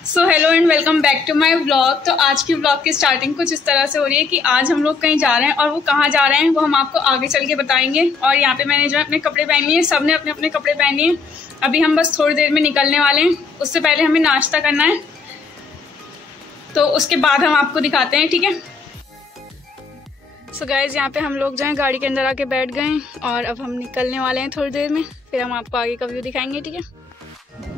So hello and welcome back to my vlog. तो आज की व्लॉग की स्टार्टिंग कुछ इस तरह से हो रही है कि आज हम लोग कहीं जा रहे हैं और वो कहाँ जा रहे हैं वो हम आपको आगे चल के बताएंगे। और यहाँ पे मैंने जो है अपने कपड़े पहन लिए, सब ने अपने अपने कपड़े पहन लिए। अभी हम बस थोड़ी देर में निकलने वाले हैं, उससे पहले हमें नाश्ता करना है, तो उसके बाद हम आपको दिखाते हैं, ठीक है। सो गाइज यहाँ पे हम लोग जो है गाड़ी के अंदर आके बैठ गए और अब हम निकलने वाले हैं थोड़ी देर में, फिर हम आपको आगे का व्यू दिखाएंगे, ठीक है।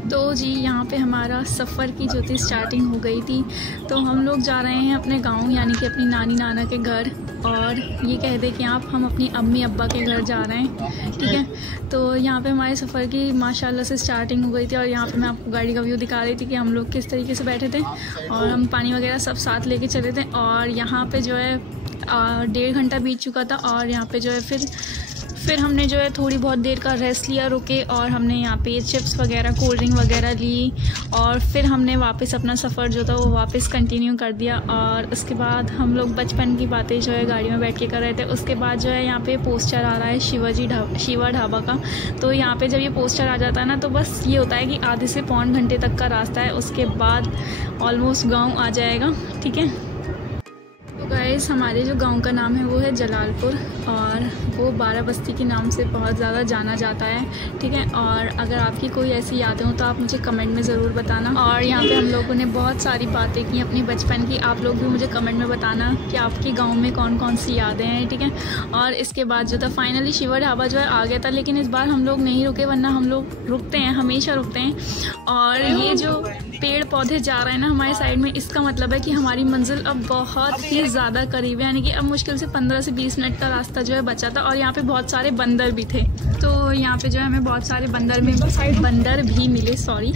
तो जी यहाँ पे हमारा सफ़र की जो थी स्टार्टिंग हो गई थी। तो हम लोग जा रहे हैं अपने गांव यानी कि अपनी नानी नाना के घर, और ये कह दे कि हम अपनी अम्मी अब्बा के घर जा रहे हैं, ठीक है। तो यहाँ पे हमारे सफ़र की माशाल्लाह से स्टार्टिंग हो गई थी और यहाँ पे मैं आपको गाड़ी का व्यू दिखा रही थी कि हम लोग किस तरीके से बैठे थे और हम पानी वगैरह सब साथ लेके चले थे। और यहाँ पे जो है 1.5 घंटा बीत चुका था और यहाँ पे जो है फिर हमने जो है थोड़ी बहुत देर का रेस्ट लिया, रुके, और हमने यहाँ पे चिप्स वगैरह कोल्ड ड्रिंक वगैरह ली और फिर हमने वापस अपना सफ़र जो था वो वापस कंटिन्यू कर दिया। और उसके बाद हम लोग बचपन की बातें जो है गाड़ी में बैठ के कर रहे थे। उसके बाद जो है यहाँ पे पोस्टर आ रहा है शिवा ढाबा का। तो यहाँ पे जब ये पोस्टर आ जाता है ना तो बस ये होता है कि आधे से पौन घंटे तक का रास्ता है, उसके बाद ऑलमोस्ट गाँव आ जाएगा, ठीक है। तो गाइस हमारे जो गांव का नाम है वो है जलालपुर और वो 12 बस्ती के नाम से बहुत ज़्यादा जाना जाता है, ठीक है। और अगर आपकी कोई ऐसी यादें हो तो आप मुझे कमेंट में ज़रूर बताना। और यहाँ पे हम लोगों ने बहुत सारी बातें की अपनी बचपन की, आप लोग भी मुझे कमेंट में बताना कि आपके गाँव में कौन कौन सी यादें हैं, ठीक है। और इसके बाद जो था फाइनली शिवा ढाबा जो है आ गया था, लेकिन इस बार हम लोग नहीं रुके, वरना हम लोग रुकते हैं, हमेशा रुकते हैं। और ये जो पेड़ पौधे जा रहे हैं ना हमारे साइड में, इसका मतलब है कि हमारी मंजिल अब बहुत ही ज़्यादा करीब है, यानी कि अब मुश्किल से 15 से 20 मिनट का रास्ता जो है बचा था। और यहाँ पे बहुत सारे बंदर भी थे, तो यहाँ पे जो है हमें बहुत सारे बंदर भी मिले, सॉरी,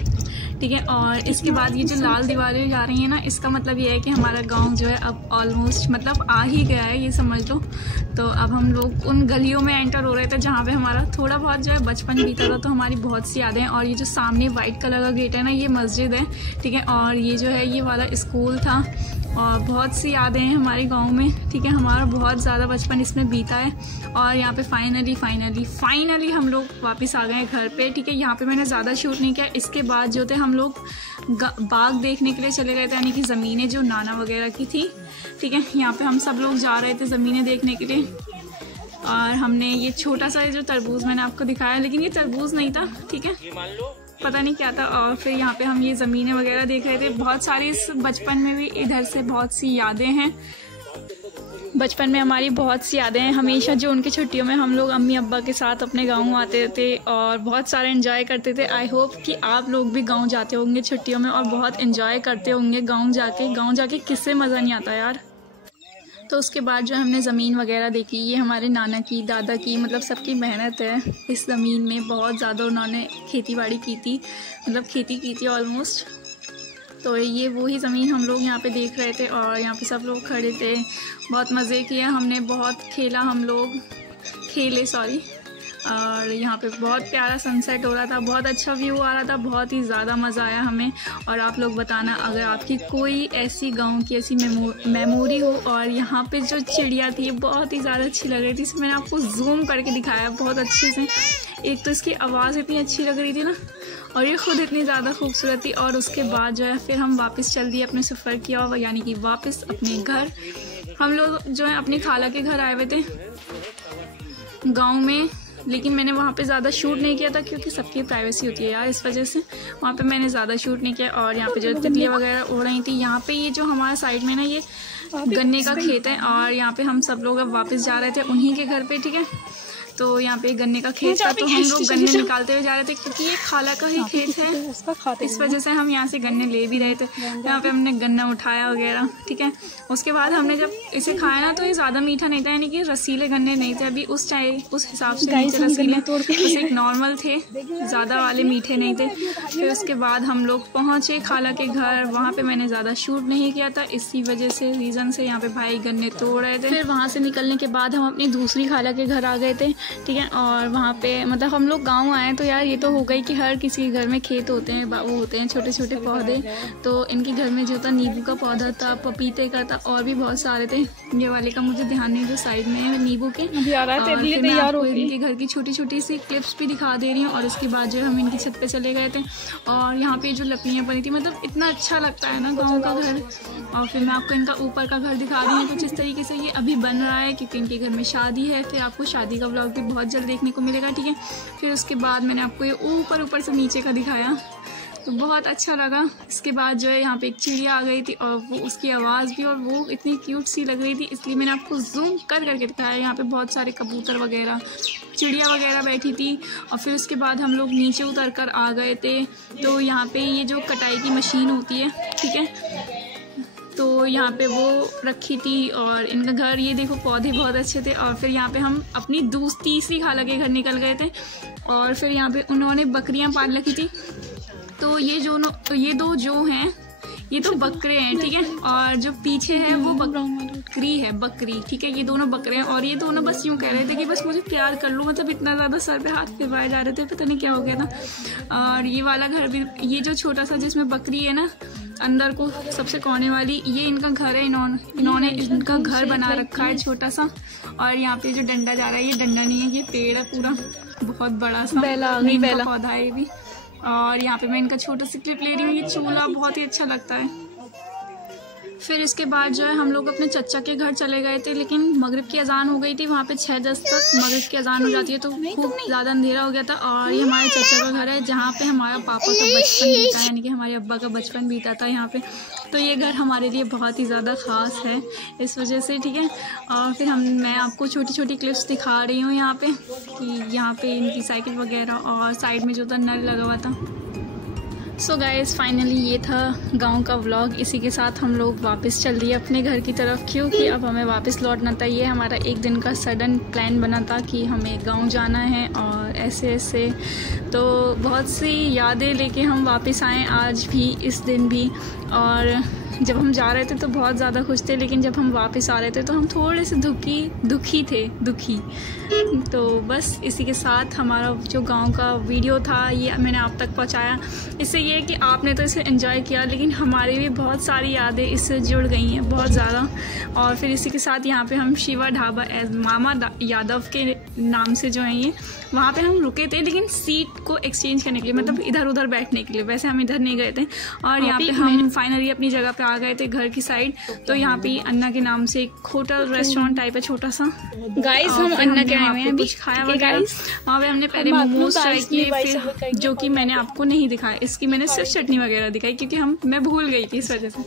ठीक है। और इसके बाद ये जो लाल दीवारें जा रही हैं ना, इसका मतलब ये है कि हमारा गांव जो है अब ऑलमोस्ट मतलब आ ही गया है, ये समझ लो। तो अब हम लोग उन गलियों में एंटर हो रहे थे जहाँ पे हमारा थोड़ा बहुत जो है बचपन बीता था, तो हमारी बहुत सी यादें हैं। और ये जो सामने वाइट कलर का गेट है ना, ये मस्जिद है, ठीक है। और ये जो है ये वाला स्कूल था और बहुत सी यादें हैं हमारे गांव में, ठीक है। हमारा बहुत ज़्यादा बचपन इसमें बीता है। और यहाँ पे फाइनली हम लोग वापस आ गए घर पे, ठीक है। यहाँ पे मैंने ज़्यादा शूट नहीं किया। इसके बाद जो थे हम लोग बाग देखने के लिए चले गए थे, यानी कि ज़मीनें जो नाना वगैरह की थी, ठीक है। यहाँ पे हम सब लोग जा रहे थे ज़मीनें देखने के लिए। और हमने ये छोटा सा जो तरबूज मैंने आपको दिखाया, लेकिन ये तरबूज नहीं था, ठीक है, पता नहीं क्या था। और फिर यहाँ पे हम ये ज़मीनें वगैरह देख रहे थे। बहुत सारी इस बचपन में भी इधर से बहुत सी यादें हैं, बचपन में हमारी बहुत सी यादें हैं। हमेशा जो उनकी छुट्टियों में हम लोग अम्मी अब्बा के साथ अपने गाँव आते थे और बहुत सारे एंजॉय करते थे। आई होप कि आप लोग भी गाँव जाते होंगे छुट्टियों में और बहुत एंजॉय करते होंगे गाँव जाके किससे मज़ा नहीं आता यार। तो उसके बाद जो हमने ज़मीन वगैरह देखी, ये हमारे नाना की, दादा की, मतलब सबकी मेहनत है इस ज़मीन में। बहुत ज़्यादा उन्होंने खेती बाड़ी की थी, मतलब खेती की थी ऑलमोस्ट। तो ये वही ज़मीन हम लोग यहाँ पे देख रहे थे और यहाँ पे सब लोग खड़े थे, बहुत मज़े किए हमने, बहुत खेले सॉरी। और यहाँ पे बहुत प्यारा सनसेट हो रहा था, बहुत अच्छा व्यू आ रहा था, बहुत ही ज़्यादा मज़ा आया हमें। और आप लोग बताना अगर आपकी कोई ऐसी गांव की ऐसी मेमोरी हो। और यहाँ पे जो चिड़िया थी ये बहुत ही ज़्यादा अच्छी लग रही थी, इसमें मैंने आपको जूम करके दिखाया बहुत अच्छे से। एक तो इसकी आवाज़ इतनी अच्छी लग रही थी ना, और ये खुद इतनी ज़्यादा खूबसूरत थी। और उसके बाद जो है फिर हम वापस चल दिए अपने सफ़र किया, यानी कि वापस अपने घर। हम लोग जो है अपनी खाला के घर आए हुए थे गाँव में, लेकिन मैंने वहाँ पे ज़्यादा शूट नहीं किया था क्योंकि सबकी प्राइवेसी होती है यार, इस वजह से वहाँ पे मैंने ज़्यादा शूट नहीं किया। और यहाँ पे जो तितलियाँ वगैरह उड़ रही थी, यहाँ पे ये जो हमारे साइड में ना ये गन्ने का खेत है और यहाँ पे हम सब लोग अब वापस जा रहे थे उन्हीं के घर पे, ठीक है। तो यहाँ पे गन्ने का खेत था, तो हम लोग गन्ने निकालते हुए जा रहे थे क्योंकि ये खाला का ही खेत है, इस वजह से हम यहाँ से गन्ने ले भी रहे थे। यहाँ पे हमने गन्ना उठाया वगैरह, ठीक है। उसके बाद हमने जब इसे खाया ना तो ये ज़्यादा मीठा नहीं था, यानी कि रसीले गन्ने नहीं थे अभी उस हिसाब से नीचे रसीले, बस एक नॉर्मल थे, ज़्यादा वाले मीठे नहीं थे। फिर उसके बाद हम लोग पहुँचे खाला के घर, वहाँ पर मैंने ज़्यादा शूट नहीं किया था, इसी वजह से रीज़न से यहाँ पे भाई गन्ने तोड़ रहे थे। फिर वहाँ से निकलने के बाद हम अपनी दूसरी खाला के घर आ गए थे ठीक है। और वहाँ पे मतलब हम लोग गांव आए तो यार ये तो हो गई कि हर किसी के घर में खेत होते हैं, वो होते हैं छोटे छोटे पौधे। तो इनके घर में जो था नींबू का पौधा था, पपीते का था और भी बहुत सारे थे। ये वाले का मुझे ध्यान नहीं, जो साइड में है नींबू के। इनके घर की छोटी छोटी सी क्लिप्स भी दिखा दे रही हूँ। और इसके बाद जो हम इनकी छत पे चले गए थे और यहाँ पे जो लकड़ियाँ बनी थी, मतलब इतना अच्छा लगता है ना गाँव का घर। और फिर मैं आपको इनका ऊपर का घर दिखा रही हूँ कुछ इस तरीके से। ये अभी बन रहा है क्योंकि इनके घर में शादी है, फिर आपको शादी का व्लॉग भी बहुत जल्द देखने को मिलेगा, ठीक है। फिर उसके बाद मैंने आपको ये ऊपर से नीचे का दिखाया तो बहुत अच्छा लगा। इसके बाद जो है यहाँ पे एक चिड़िया आ गई थी और वो उसकी आवाज़ भी, और वो इतनी क्यूट सी लग रही थी, इसलिए मैंने आपको जूम करके दिखाया। यहाँ पे बहुत सारे कबूतर वगैरह, चिड़िया वगैरह बैठी थी। और फिर उसके बाद हम लोग नीचे उतर कर आ गए थे। तो यहाँ पे ये जो कटाई की मशीन होती है, ठीक है, तो यहाँ पे वो रखी थी। और इनका घर, ये देखो पौधे बहुत अच्छे थे। और फिर यहाँ पे हम अपनी तीसरी खाला के घर निकल गए थे। और फिर यहाँ पे उन्होंने बकरियाँ पाल रखी थी। तो ये दो जो हैं ये तो बकरे हैं, ठीक है। और जो पीछे है वो बकरी है, बकरी, ठीक है। ये दोनों बकरे हैं और ये दोनों बस यूँ कह रहे थे कि बस मुझे प्यार कर लो, मतलब इतना ज़्यादा सर पे हाथ फिरवाए जा रहे थे, पता नहीं क्या हो गया था। और ये वाला घर भी, ये जो छोटा सा जिसमें बकरी है ना अंदर को सबसे कोने वाली, ये इनका घर है। इन्होंने इनका घर बना रखा है छोटा सा। और यहाँ पे जो डंडा जा रहा है, ये डंडा नहीं है, ये पेड़ है पूरा बहुत बड़ा सा, बेला पौधा है ये भी। और यहाँ पे मैं इनका छोटा सा क्लिप ले रही हूँ। ये चूल्हा बहुत ही अच्छा लगता है। फिर इसके बाद जो है हम लोग अपने चचा के घर चले गए थे, लेकिन मगरिब की अजान हो गई थी। वहाँ पे 6-10 तक मगरिब की अजान हो जाती है, तो खूब ज़्यादा अंधेरा हो गया था। और ये हमारे चचा का घर है जहाँ पे हमारा पापा का बचपन बीता, यानी कि हमारे अब्बा का बचपन बीता था यहाँ पे। तो ये घर हमारे लिए बहुत ही ज़्यादा ख़ास है इस वजह से, ठीक है। और फिर मैं आपको छोटी छोटी क्लिप्स दिखा रही हूँ यहाँ पे कि यहाँ पे इनकी साइकिल वगैरह और साइड में जो था नल लगा हुआ था। सो गाइस, फाइनली ये था गांव का व्लॉग। इसी के साथ हम लोग वापस चल दिए अपने घर की तरफ, क्योंकि अब हमें वापस लौटना था। ये हमारा एक दिन का सडन प्लान बना था कि हमें गांव जाना है और ऐसे। तो बहुत सी यादें लेके हम वापस आए, आज भी, इस दिन भी। और जब हम जा रहे थे तो बहुत ज़्यादा खुश थे, लेकिन जब हम वापस आ रहे थे तो हम थोड़े से दुखी थे। तो बस इसी के साथ हमारा जो गांव का वीडियो था ये मैंने आप तक पहुंचाया। इससे ये है कि आपने तो इसे एंजॉय किया, लेकिन हमारी भी बहुत सारी यादें इससे जुड़ गई हैं, बहुत ज़्यादा। और फिर इसी के साथ यहाँ पे हम शिवा ढाबा मामा यादव के नाम से जो है ये, वहाँ पे हम रुके थे, लेकिन सीट को एक्सचेंज करने के लिए, मतलब इधर उधर बैठने के लिए। वैसे हम इधर नहीं गए थे। और यहाँ पे हम फाइनली अपनी जगह पे आ गए थे, घर की साइड। तो यहाँ पे अन्ना के नाम से एक होटल रेस्टोरेंट टाइप है छोटा सा। गाइस, हम अन्ना के आए हैं, कुछ खाया वगैरह। वहाँ पे हमने पहले मोमोज ट्राई किए, फिर जो कि मैंने आपको नहीं दिखाया, इसकी मैंने सिर्फ चटनी वगैरह दिखाई क्योंकि मैं भूल गई थी इस वजह से।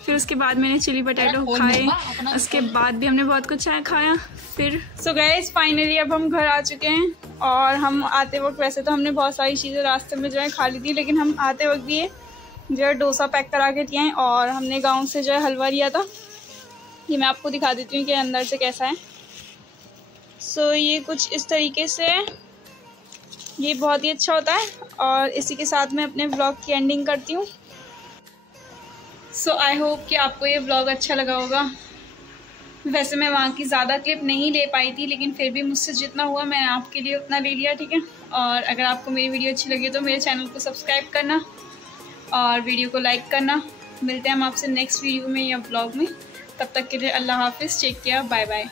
फिर उसके बाद मैंने चिली पटेटो खाए, उसके बाद भी हमने बहुत कुछ खाया। फिर सो गाइस, फाइनली अब हम घर आ चुके हैं। और हम आते वक्त, वैसे तो हमने बहुत सारी चीज़ें रास्ते में जो है खा ली थी, लेकिन हम आते वक्त भी जो है डोसा पैक करा के दिए हैं। और हमने गांव से जो है हलवा लिया था, ये मैं आपको दिखा देती हूँ कि अंदर से कैसा है। सो ये कुछ इस तरीके से, ये बहुत ही अच्छा होता है। और इसी के साथ मैं अपने व्लॉग की एंडिंग करती हूँ। सो आई होप कि आपको ये व्लॉग अच्छा लगा होगा। वैसे मैं वहाँ की ज़्यादा क्लिप नहीं ले पाई थी, लेकिन फिर भी मुझसे जितना हुआ मैंने आपके लिए उतना ले लिया, ठीक है। और अगर आपको मेरी वीडियो अच्छी लगी तो मेरे चैनल को सब्सक्राइब करना और वीडियो को लाइक करना। मिलते हैं हम आपसे नेक्स्ट वीडियो में या व्लॉग में। तब तक के लिए अल्लाह हाफिज़, टेक केयर, बाय बाय।